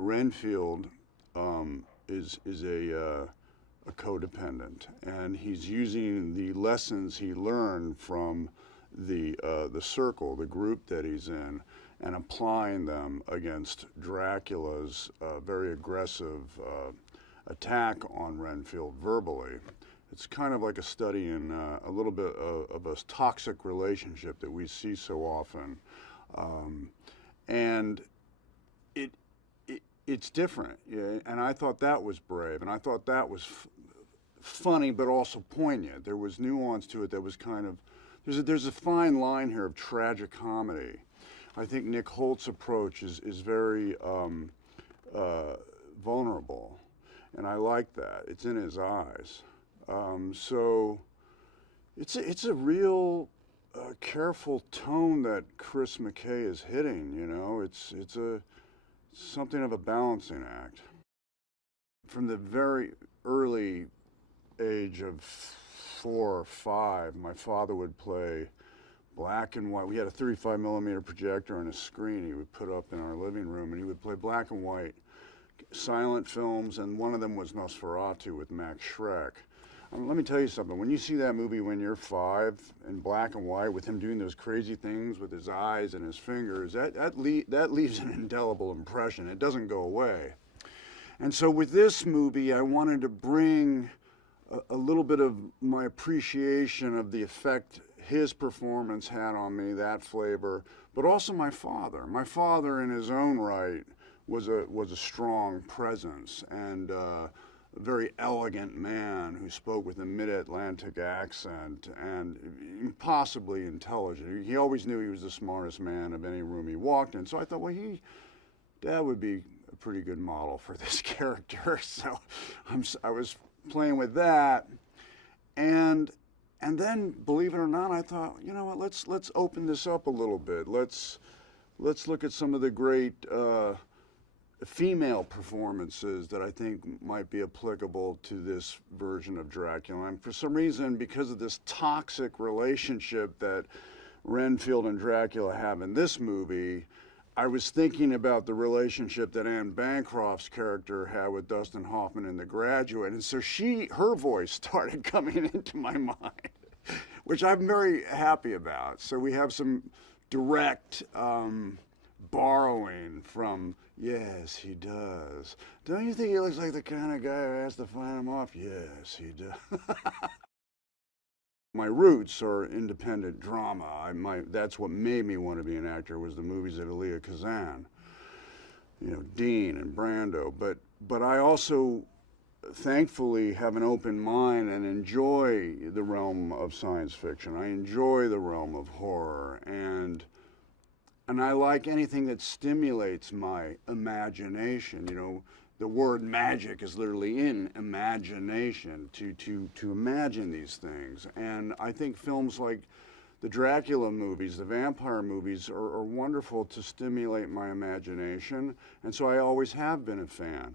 Renfield is a codependent, and he's using the lessons he learned from the circle, the group that he's in, and applying them against Dracula's very aggressive attack on Renfield verbally. It's kind of like a study in a little bit of a toxic relationship that we see so often. And it's different, yeah, and I thought that was brave, and I thought that was funny, but also poignant. There was nuance to it that was kind of, there's a fine line here of tragic comedy. I think Nick Holt's approach is very vulnerable, and I like that. It's in his eyes. So it's a real careful tone that Chris McKay is hitting, you know. It's something of a balancing act. From the very early age of 4 or 5, my father would play black and white. We had a 35mm projector and a screen he would put up in our living room, and he would play black and white silent films, and one of them was Nosferatu with Max Schreck. Let me tell you something, when you see that movie when you're 5 in black and white with him doing those crazy things with his eyes and his fingers, that leaves an indelible impression. It doesn't go away. And so with this movie, I wanted to bring a little bit of my appreciation of the effect his performance had on me, that flavor, but also my father. My father in his own right was a strong presence, and a very elegant man who spoke with a mid-Atlantic accent and impossibly intelligent. He always knew he was the smartest man of any room he walked in. So I thought, well, Dad would be a pretty good model for this character. So I was playing with that, and then, believe it or not, I thought, you know what? Let's open this up a little bit. Let's look at some of the great female performances that I think might be applicable to this version of Dracula. And for some reason, because of this toxic relationship that Renfield and Dracula have in this movie, I was thinking about the relationship that Anne Bancroft's character had with Dustin Hoffman in The Graduate. And so her voice started coming into my mind, which I'm very happy about. So we have some direct borrowing from, yes, he does. Don't you think he looks like the kind of guy who has to find him off? Yes, he does. My roots are independent drama. That's what made me want to be an actor, was the movies of Elia Kazan, you know, Dean and Brando. But I also, thankfully, have an open mind and enjoy the realm of science fiction. I enjoy the realm of horror, and I like anything that stimulates my imagination. You know, the word magic is literally in imagination, to imagine these things. And I think films like the Dracula movies, the vampire movies, are wonderful to stimulate my imagination. And so I always have been a fan.